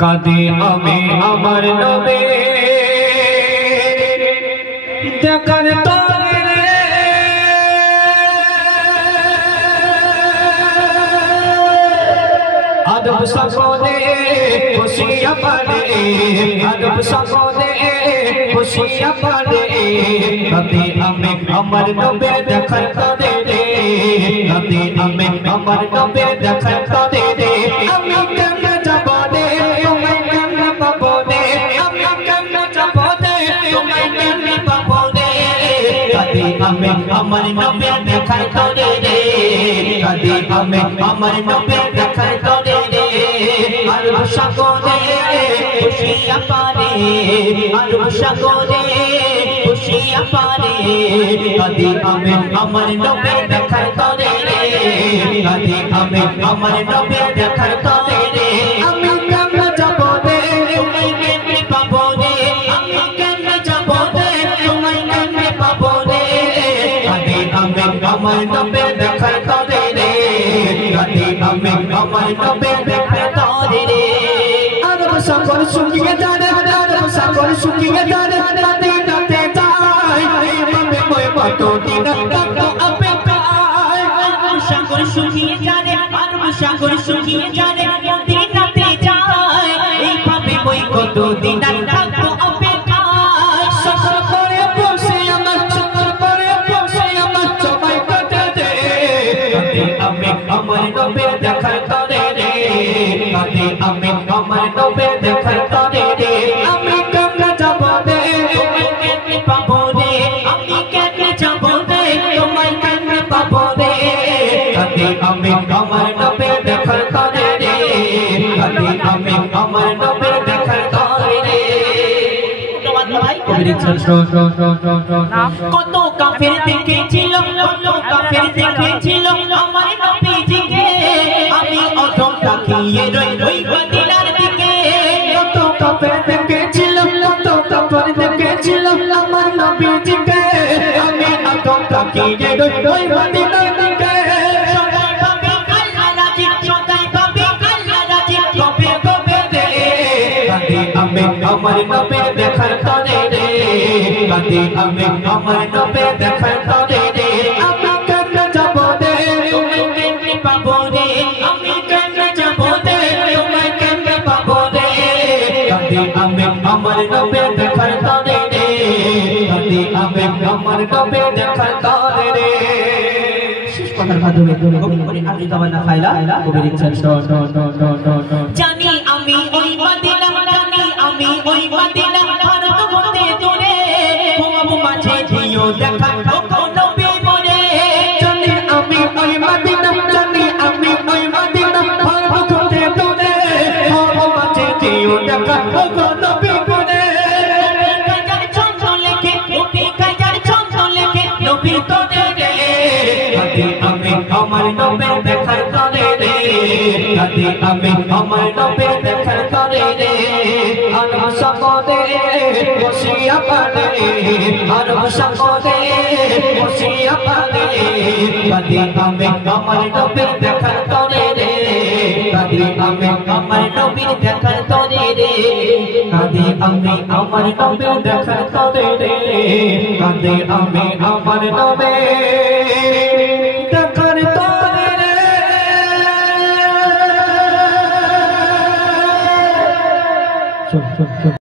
কাঁদে আমি আমার নবে দেখার তরে আদব সকলে খুশিয়া পারে আদব সকলে খুশিয়া পারে কাঁদে আমি আমার নবে দেখার তরে কাঁদে আমি আমার নবে দেখার তরে আমি কেমনে যাব রে তোমায় কেমনে পাবো রে আমি কেমনে যাব রে তোমায় কেমনে পাবো রে কাঁদে আমি আমার নবে দেখার তরে কাঁদে আমি আমার নবে দেখার তরে আরব সাগরে খুশিয়া পারে আরব সাগরে খুশিয়া পারে কাঁদে আমি আমার নবে দেখার তরে কাঁদে আমি আমার নবে দেখার তরে আমি কেমনে যাব রে তোমায় কেমনে পাবো রে আমি কেমনে যাব রে তোমায় কেমনে পাবো রে কাঁদে আমি আমার নবে দেখার তরে কাঁদে আমি আমার নবে দেখার তরে আরব সাগর শুকিয়ে যায় আরব সাগর শুকিয়ে যায় নদী নদী যায় আমি মই কত দিন কত অপেক্ষায় আরব সাগর শুকিয়ে যায় আরব সাগর শুকিয়ে যায় নদী নদী যায় এইভাবে মই কত দিন কত অপেক্ষায় সকল করে বসে আমার সকল করে বসে আমার সবাই কাটে দে আমি আমার নবে দেখার তরে কাঁদে আমি আমার নবে দেখার তরে আমি কেমনে যাব রে তোমায় কেমনে পাবো রে আমি কেমনে যাব রে তোমায় কেমনে পাবো রে কাঁদে আমি আমার নবে দেখার তরে কাঁদে আমি আমার নবে দেখার তরে কত কাফের দেখেছিল কত কাফের দেখেছিল আমার নবীজিকে আমি অধম তাকিয়ে রই রই মদিনার দিকে কত কাফের দেখেছিল কত কাফের দেখেছিল আমার নবীজিকে আমি অধম তাকিয়ে রই রই মদিনার দিকে সদাই ভাবে আল্লাহ রাজি সদাই ভাবে আল্লাহ রাজি কবে কবে রে কাঁদে আমি আমার নবে দেখার তরে কাঁদে আমি আমার নবে দেখার তরে আমি কেমনে যাব রে তোমায় কেমনে পাবো রে আমি কেমনে যাব রে তোমায় কেমনে পাবো রে কাঁদে আমি আমার নবে দেখার তরে কাঁদে আমি আমার নবে দেখার তরে শেষ কথার মাধ্যমে কবির করে আদি দাওয়ানা খাইলা কবির ইচ্ছা জানি আমি ওই মদিনা জানি আমি ওই মদিনা ভারত হতে দূরে ঘুমাবো মাঝে দিও দেখা ওগো নবী মোরে জানি আমি ওই মদিনা জানি আমি ওই মদিনা ভারত হতে দূরে ঘুমাবো মাঝে দিও দেখা ওগো নবী মোরে কাজার ছন্দ লেখে নবী কাজার ছন্দ লেখে নবী তোরে রে কাঁদে আমি আমার নবে দেখার তরে কাঁদে আমি আমার নবে দেখার তরে আরব সাগরে খুশিয়া পারে আরব সাগরে খুশিয়া পারে কাঁদে আমি আমার নবে দেখার তরে কাঁদে আমি আমার নবে দেখার তরে কাঁদে আমি আমার নবে দেখার তরে কাঁদে আমি আমার নবে দেখার তরে